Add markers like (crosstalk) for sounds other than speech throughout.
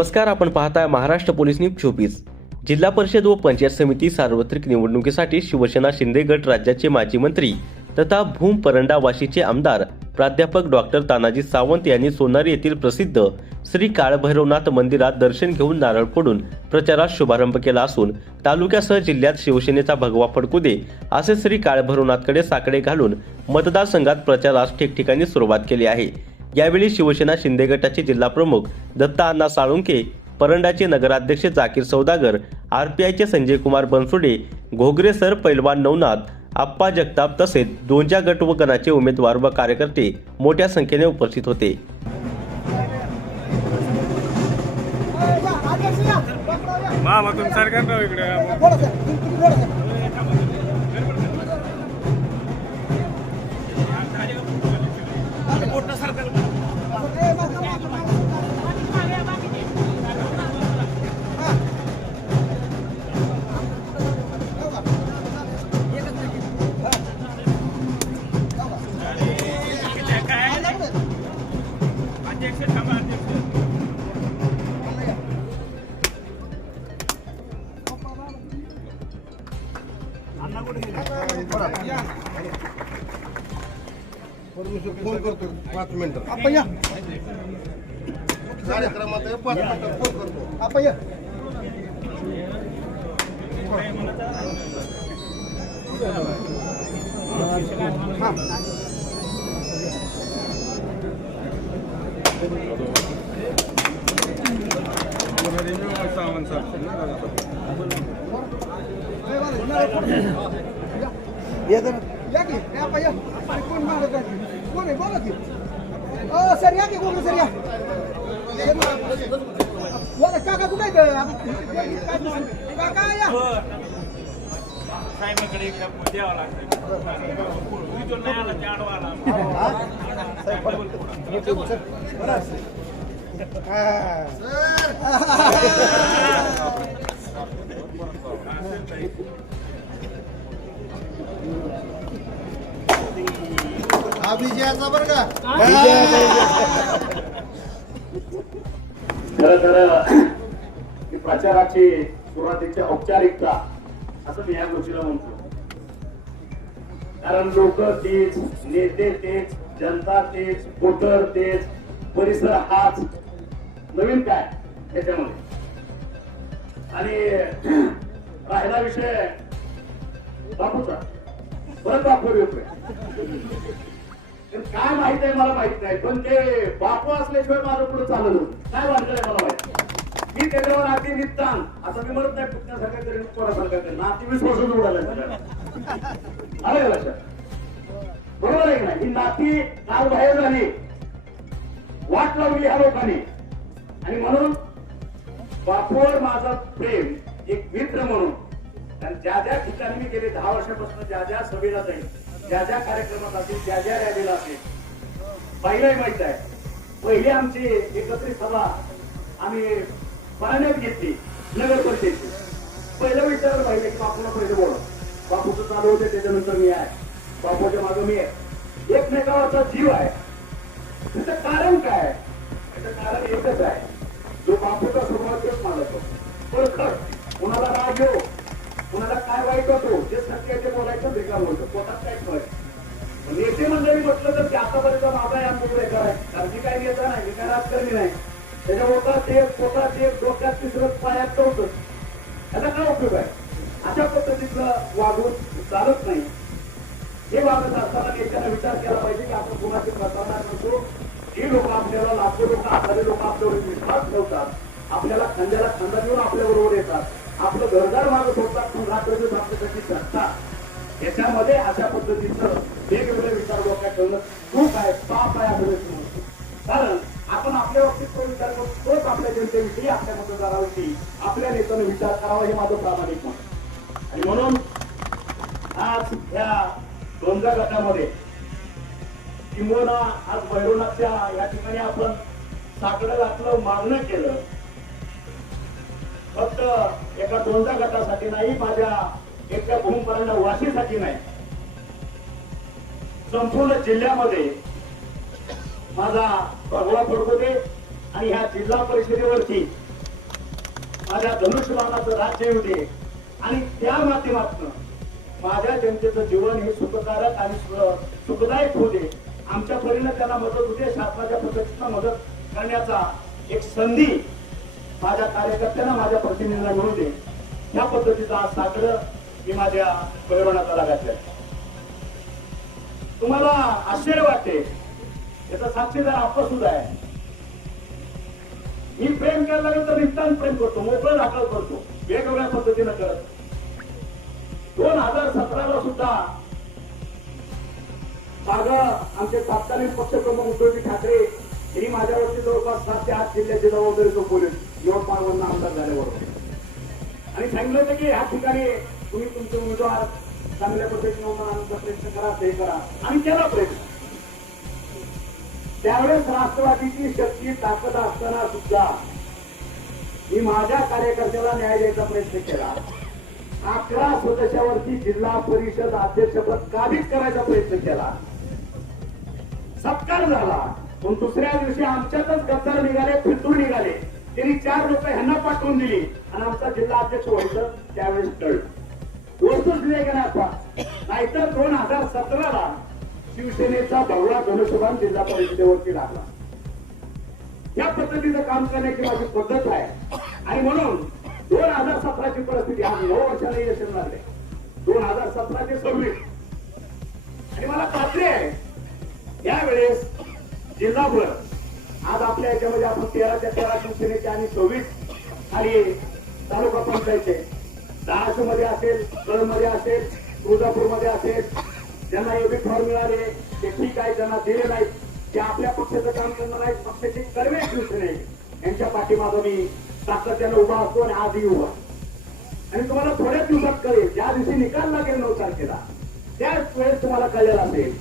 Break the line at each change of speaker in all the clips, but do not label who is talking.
नमस्कार आपण पाहताय महाराष्ट्र पोलीस न्यूज चोवीस जिल्हा परिषद व पंचायत समिती सार्वत्रिक निवडणुकीसाठी शिवसेना शिंदे गट राज्याचे माजी मंत्री तथा भूम परंडा वाशीचे आमदार प्राध्यापक डॉक्टर तानाजी सावंत यांनी सोनारी येथील प्रसिद्ध श्री काळभैरवनाथ मंदिरात दर्शन घेऊन नारळ फोडून प्रचारास शुभारंभ केला असून तालुक्यासह जिल्ह्यात शिवसेनेचा भगवा फडकू दे असे श्री काळभैरवनाथकडे साकडे घालून मतदारसंघात प्रचारास ठिकठिकाणी सुरुवात केली आहे. यावेळी शिवसेना शिंदे गटाचे जिल्हा प्रमुख दत्ता अण्णा साळुंके परंडाचे नगराध्यक्ष जाकीर सौदागर आरपीआयचे संजय कुमार बनसोडे घोगरे सर पैलवान नवनाथ आप्पा जगताप तसेच दोनच्या गट व गणाचे उमेदवार व कार्यकर्ते मोठ्या संख्येने उपस्थित होते.
सरकार
फोन करतो पाच मिनिटं
या
कार्यक्रमात आहे, पाच मिनिटं फोन करतो
अपय्या
सावंत
या की या अपय्या अरे कोण मारत कोण आहे बोला की अ सर या की कोण सर या बोला काका कुठे काका या
साहेबाकडे एक द्यावं लागतं इथून नाही आला ते आडवा आला
हा विजयाचा बर का? (laughs)
खर तर प्रचाराची सुरुवातीची औपचारिकता असं मी या गोष्टीला म्हणतो. कारण लोक तेच नेते तेच जनता तेच वोटर तेच परिसर हाच. नवीन काय? त्याच्यामध्ये आणि (clears throat) राहिला विषय. बापूचा. परत बापूर येतोय. काय माहीत आहे मला माहीत नाही. पण ते बापू असल्याशिवाय माझं पुढे चालत काय वाटलंय मला माहीत मी त्याच्यावर अगदी निघतान असं मी म्हणत नाही पुण्यासारखं तरी कोणासारखं तरी. नाती वीस वर्ष उडाला आलं लक्षात? बरोबर आहे ना ही नाती काल बाहेर झाली. वाट लावली ह्या लोकांनी. आणि म्हणून बापूवर माझं प्रेम एक मित्र म्हणून. कारण ज्या ज्या ठिकाणी मी गेले दहा वर्षापासून ज्या ज्या सभेला जाईल ज्या ज्या कार्यक्रमात असेल ज्या ज्या रॅलीला असेल पहिलाही माहीत आहे. पहिली आमची एकत्रित सभा आम्ही पाण्यात घेतली नगर परिषदेची. पहिलं विचारलं पाहिजे की बापूला पहिले बोला बापूचं चालू होते त्याच्यानंतर मी आहे. बापूच्या मागे मी आहे. एकमेकावरचा जीव आहे. त्याचं कारण काय त्याचं कारण एकच आहे. जो बापूचा स्वभाव तेच मानतो पण खर कुणाला राग येऊ? काय वाईट जे सत्य ते बोलायचं बेकार होतं स्वतःच काय कळ नेते मंडळी म्हटलं तर ते आतापर्यंत माझा या बेकार आहे कारण मी काय नेता नाही मी काय राजकारणी नाही. त्याच्या पोटात ते स्वतः ते डोक्यात तिसरं पायात चौथं याचा काय उपयोग आहे? अशा पद्धतीचं वागून चालत नाही. हे वागत असताना नेत्याने विचार केला पाहिजे की आपण कुणाचे प्रसारणार नसतो. जी लोक आपल्याला लाखो लोक आजारी लोक आपल्यावर विश्वास ठेवतात आपल्याला खांद्याला खांदा देऊन आपल्या बरोबर येतात. आपलं घरदार मागत होतात पण रात्र दिवस आपल्यासाठी जगतात याच्यामध्ये अशा पद्धतीचं वेगवेगळे विचार डोक्यात ठेवणं चूक आहे पाप आहे असं समजतो. कारण आपण आपल्या बाबतीत तो विचार करतो तोच आपल्या जनतेविषयी आपल्या मतदाराविषयी आपल्या नेत्याने विचार करावा हे माझं प्रामाणिक मत आणि म्हणून आज ह्या दोनच्या गटामध्ये किंवा आज भैरवनाथच्या या ठिकाणी आपण साकडं घातलं मागणं केलं. फक्त एका दोनदा गटासाठी नाही माझ्या एकट्या भूमपर्यंत वाशीसाठी नाही. संपूर्ण जिल्ह्यामध्ये माझा भगवा फडकोते आणि ह्या जिल्हा परिषदेवरती माझ्या धनुष्यबाणाचं राज्य येऊ दे आणि त्या माध्यमातून माझ्या जनतेचं जीवन हे सुखकारक आणि सुखदायक होऊ दे. आमच्या परीनं त्यांना मदत होते शासनाच्या पद्धतीनं मदत करण्याचा एक संधी माझ्या कार्यकर्त्यांना माझ्या प्रतिनिधींना मिळू दे. या पद्धतीचा आज साकडं मी माझ्या परिवाराला घातलं तुम्हाला आश्चर्य वाटते. याचा साक्षीदार आपण सुद्धा आहे. मी प्रेम करायला लागलो तर निष्ठान प्रेम करतो मोकळं दाखल करतो. वेगवेगळ्या पद्धतीनं करत. दोन हजार सतराला सुद्धा मागं आमचे तत्कालीन पक्षप्रमुख उद्धवजी ठाकरे यांनी माझ्यावरती जवळपास सात ते आठ जिल्ह्याची जबाबदारी सोपवली यवतमाळवरून आमदार झाल्याबरोबर आणि सांगितलं होतं की ह्या ठिकाणी तुम्ही तुमचे उमेदवार चांगल्या पद्धतीने आणण्याचा प्रयत्न करा ते करा. आणि केला प्रयत्न. त्यावेळेस राष्ट्रवादीची शक्ती ताकद असताना सुद्धा मी माझ्या कार्यकर्त्याला न्याय द्यायचा प्रयत्न केला. अकरा सदस्यावरती जिल्हा परिषद अध्यक्षपद काबीज करायचा प्रयत्न केला. सत्कार झाला. पण दुसऱ्या दिवशी आमच्याच त्यांनी चार रुपये ह्यांना पाठवून दिली. आणि आमचा जिल्हा अध्यक्ष व्हायचं त्यावेळेस टळ. वस्तूच दिले गेला नाहीतर दोन हजार सतराला शिवसेनेचा भगवा धनुष्यबाण जिल्हा परिषदेवरती लागला. या पद्धतीचं काम करण्याची माझी पद्धत आहे. आणि म्हणून दोन हजार सतराची परिस्थिती आज नऊ वर्षाला यश लागले दोन हजार सतराचे सव्वीस. आणि मला खात्री आहे यावेळेस जिल्हाभर आज आपल्या याच्यामध्ये आपण तेराच्या तेरा शिवसेनेचे आणि चोवीस खाली तालुका पंचायतचे धाराशिवमध्ये असेल कळमध्ये असेल तुळजापूरमध्ये असेल ज्यांना एवढी फॉर्म मिळाले ते ठीक आहे ज्यांना दिले नाहीत ते आपल्या पक्षाचं काम करणार आहेत पक्षाची कर्वे शिवसेने यांच्या पाठीमागं मी सातत्यानं उभा असतो आणि आजही उभा. आणि तुम्हाला थोड्याच दिवसात कळेल ज्या दिवशी निकाल लागेल नऊ तारखेला त्याच वेळेस तुम्हाला कळलेला असेल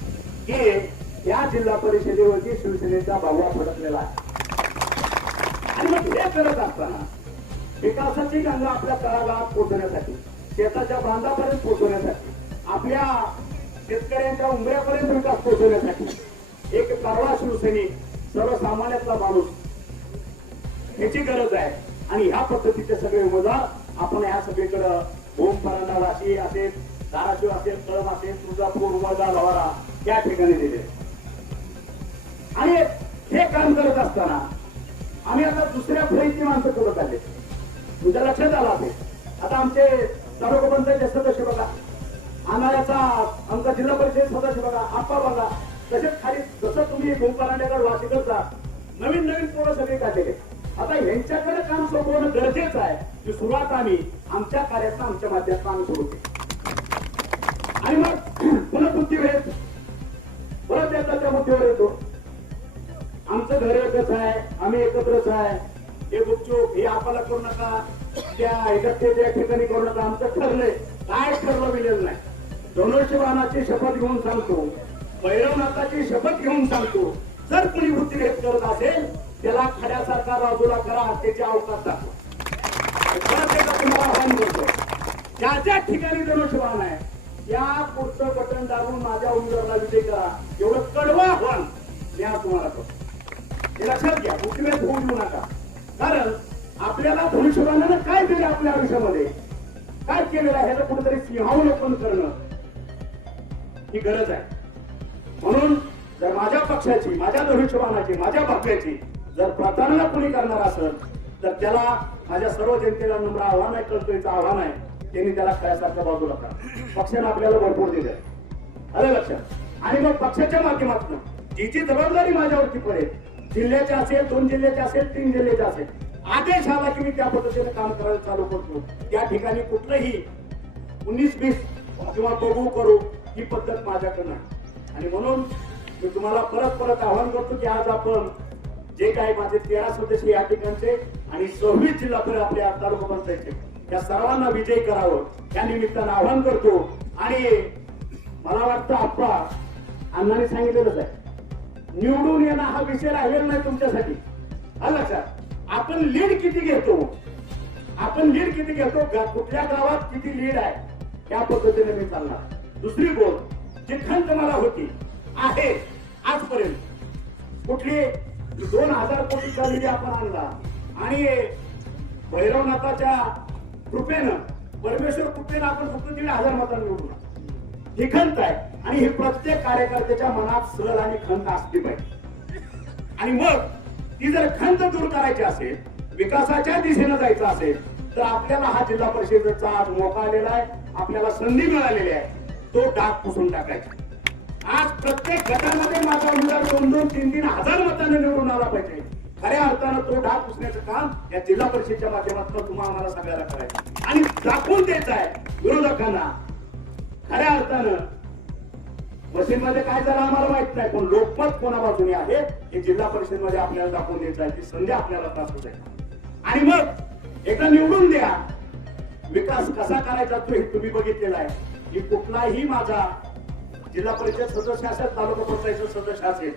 की या जिल्हा परिषदेवरती शिवसेनेचा भगवा फडकलेला आहे. आणि मग हे करत असताना विकासाची गंगा आपल्या तळागाळात पोहोचवण्यासाठी शेताच्या बांधापर्यंत पोहोचवण्यासाठी आपल्या शेतकऱ्यांच्या उंबऱ्यापर्यंत विकास पोहोचवण्यासाठी एक कारवा शिवसैनिक सर्वसामान्यातला माणूस ह्याची गरज आहे. आणि ह्या पद्धतीचे सगळे उमेदवार आपण ह्या सगळीकडं ओम परांडा वाशी असेल धाराशिव असेल कळम असेल तुळजापूर वर्धा लवारा या ठिकाणी दिले. आणि हे काम करत असताना आम्ही आता दुसऱ्या फळीची माणसं करत आले. तुमच्या लक्षात आला असेल. आता आमचे तालुकापंचायतचे सदस्य बघा. आणाऱ्याचा आमचा जिल्हा परिषद सदस्य बघा. आप्पा बघा. तसेच खाली जसं तुम्ही गोंपारांडेकर वाशीकरचा नवीन नवीन पोरं सगळे काढलेले आता यांच्याकडे काम सोपवणं गरजेचं आहे. की सुरुवात आम्ही आमच्या कार्याचा आमच्या माध्यमातून आम्ही सुरू केली आणि मग पुन्हा बुद्धी वेळेस परत एकदा त्या मुद्द्यावर येतो. आमचं घर एकच आहे आम्ही एकत्रच आहे. हे गुपचूप हे आपल्याला करू नका. त्या एकत्रेच्या ठिकाणी करू नका. आमचं ठरलंय. काय ठरलं मिळेल नाही. धनुष्यबाणाची शपथ घेऊन सांगतो भैरवनाथाची शपथ घेऊन सांगतो जर कुणी बुद्धिभेद करत असेल त्याला खड्यासारखा बाजूला करा त्याच्या अवकाश दाखवा तुम्हाला आव्हान करतो. ज्या ज्या ठिकाणी धनुष्यबाण आहे या पुढचं बटन दाबून माझ्या उमेदवाराला विजय करा. एवढं कडवं आव्हान मी आज तुम्हाला करतो. लक्षात घ्या. बुद्धिभेद होऊ देऊ नका. कारण आपल्याला धनुष्यबाणानं काय दिले आपल्या आयुष्यामध्ये? काय केलेलं आहे ह्याचं कुठेतरी सिंहावलोकन करणं. ही गरज आहे. म्हणून जर माझ्या पक्षाची माझ्या धनुष्यबाणाची माझ्या भाग्याची जर प्रतारणा कोणी करणार असेल तर त्याला माझ्या सर्व जनतेला नम्र आव्हान आहे कर्तव्याचं आव्हान आहे. त्यांनी त्याला खऱ्यासारखं बाजूला करा पक्षानं आपल्याला भरपूर दिले आलं लक्षात? आणि मग पक्षाच्या माध्यमातून जी जी जबाबदारी माझ्यावरती पडेल जिल्ह्याचे असेल दोन जिल्ह्याचे असेल तीन जिल्ह्याचे असेल. आदेश आला की मी त्या पद्धतीने काम करायला चालू करतो. त्या ठिकाणी कुठलंही उन्नीस बीस किंवा बघू करू ही पद्धत माझ्याकडे नाही. आणि म्हणून मी तुम्हाला परत परत आवाहन करतो की आज आपण जे काही माझे तेरा सदस्य या ठिकाणचे आणि सव्वीस जिल्हा परिषद आपल्या तालुका पंचायतचे त्या सर्वांना विजय करावं. त्या निमित्तानं आवाहन करतो. आणि मला वाटतं आप्पा अण्णाने सांगितलेलंच आहे. निवडून येणं हा विषय राहिलेला नाही तुमच्यासाठी. हा लक्षात. आपण लीड किती घेतो? आपण लीड किती घेतो? कुठल्या गावात किती लीड आहे? या पद्धतीने मी चालणार. दुसरी गोष्ट जी खंत मला होती आहे आजपर्यंत. कुठली? दोन हजार कोटीचा निधी आपण आणला. आणि भैरवनाथाच्या कृपेनं परमेश्वर कृपेनं आपण फक्त दीड हजार मतांनी निवडून ही खंत आहे. आणि ही प्रत्येक कार्यकर्त्याच्या मनात सहल आणि खंत असली पाहिजे. आणि मग ती जर खंत दूर करायची असेल विकासाच्या दिशेनं जायचं असेल तर आपल्याला हा जिल्हा परिषदेचा आज मोका आलेला आहे आपल्याला संधी मिळालेली आहे. तो डाग पुसून टाकायचा. आज प्रत्येक गटामध्ये माझा उमेदवार दोन दोन तीन तीन हजार मतांनी निवडून आला पाहिजे. खऱ्या अर्थानं तो डाग पुसण्याचं काम या जिल्हा परिषदेच्या माध्यमातून तुम्हाला आम्हाला सगळ्याला करायचं आणि दाखवून द्यायचं आहे विरोधकांना खऱ्या अर्थानं मशीनमध्ये काय झालं आम्हाला माहीत नाही पण लोकमत कोणा बाजूने आहे हे जिल्हा परिषदेमध्ये आपल्याला दाखवून देत आहे ती संधी आपल्याला प्राप्त आहे आणि मग एकदा निवडून द्या विकास कसा करायचा तो हे तुम्ही बघितलेला आहे. की कुठलाही माझा जिल्हा परिषद सदस्य असेल तालुका पंचायत सदस्य असेल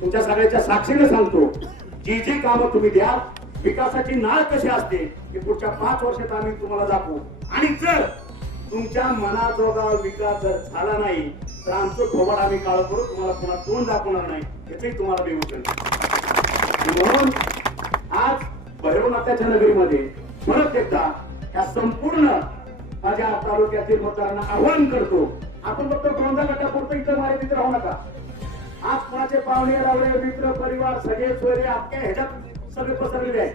तुमच्या सगळ्याच्या साक्षीने सांगतो जी जी कामं तुम्ही द्या विकासाची नाळ कशी असते हे पुढच्या पाच वर्षात आम्ही तुम्हाला दाखवू. आणि जर तुमच्या मनाजोगा विकास जर झाला नाही तर आमचं थोबड आम्ही काळ करू तुम्हाला पुन्हा तोंड दाखवणार नाही याचंही तुम्हाला बेवचन म्हणून आज भैरवनाथाच्या नगरीमध्ये परत एकदा या संपूर्ण माझ्या तालुक्यातील मतदारांना आव्हान करतो आपण फक्त गोंदा गटापुरतं इथं माहितीत राहू नका. आज कोणाचे पाहुणे रावळे मित्र परिवार सगळे सोयरे आपल्या ह्याच्यात सगळे पसरलेले आहेत.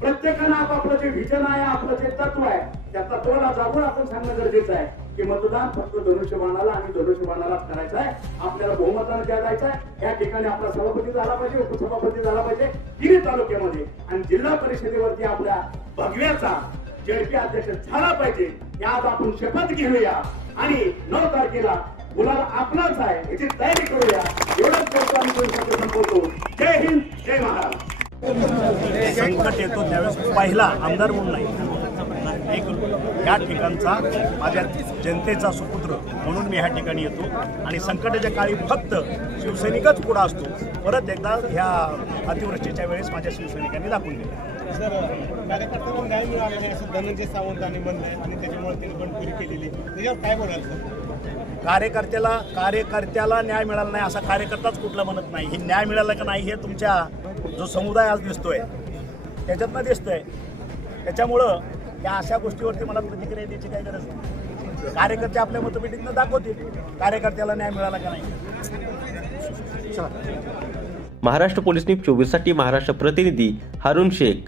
प्रत्येकानं आपापलं जे व्हिजन आहे आपलं जे तत्व आहे त्या तत्वाला जागून आपण सांगणं गरजेचं आहे. की मतदान फक्त धनुष्यबाणाला आणि धनुष्यबाणाला करायचं आहे. आपल्याला बहुमतानं द्या जायचं आहे. या ठिकाणी आपला सभापती झाला पाहिजे उपसभापती झाला पाहिजे तिन्ही तालुक्यामध्ये आणि जिल्हा परिषदेवरती आपल्या भगव्याचा जळपी अध्यक्ष झाला पाहिजे या आज आपण शपथ घेऊया. आणि नऊ तारखेला गुलाल आपलाच आहे याची तयारी करूया. एवढंच करतो आम्ही दोन संपवतो. जय हिंद जय महाराज
संकट येतो त्यावेळेस. पहिला आमदार म्हणून नाही. एक या ठिकाणचा माझ्या जनतेचा सुपुत्र म्हणून मी ह्या ठिकाणी येतो. आणि संकटाच्या काळी फक्त शिवसैनिकच पुढं असतो. परत एकदा ह्या अतिवृष्टीच्या वेळेस माझ्या शिवसैनिकांनी दाखवून दिलं.
सर कार्यकर्त्यांना न्याय मिळाला नाही असं धनंजय सावंतांनी म्हणलंय आणि त्याच्यामुळे त्यांनी बंडखोरी केलेली. त्याच्यावर काय बोलाल सर?
कार्यकर्त्याला कार्यकर्त्याला न्याय मिळाला नाही असा कार्यकर्ताच कुठला म्हणत नाही. हे न्याय मिळाला का नाही हे तुमच्या जो समुदाय आज दिसतोय त्याच्यातनं दिसतंय. त्याच्यामुळं या अशा गोष्टीवरती मला प्रतिक्रिया द्यायची काही गरज नाही. कार्यकर्ते आपल्या मतपेटीतनं दाखवतील कार्यकर्त्याला न्याय मिळाला का नाही.
महाराष्ट्र पोलीस न्यूज चोवीससाठी महाराष्ट्र प्रतिनिधी हारुण शेख.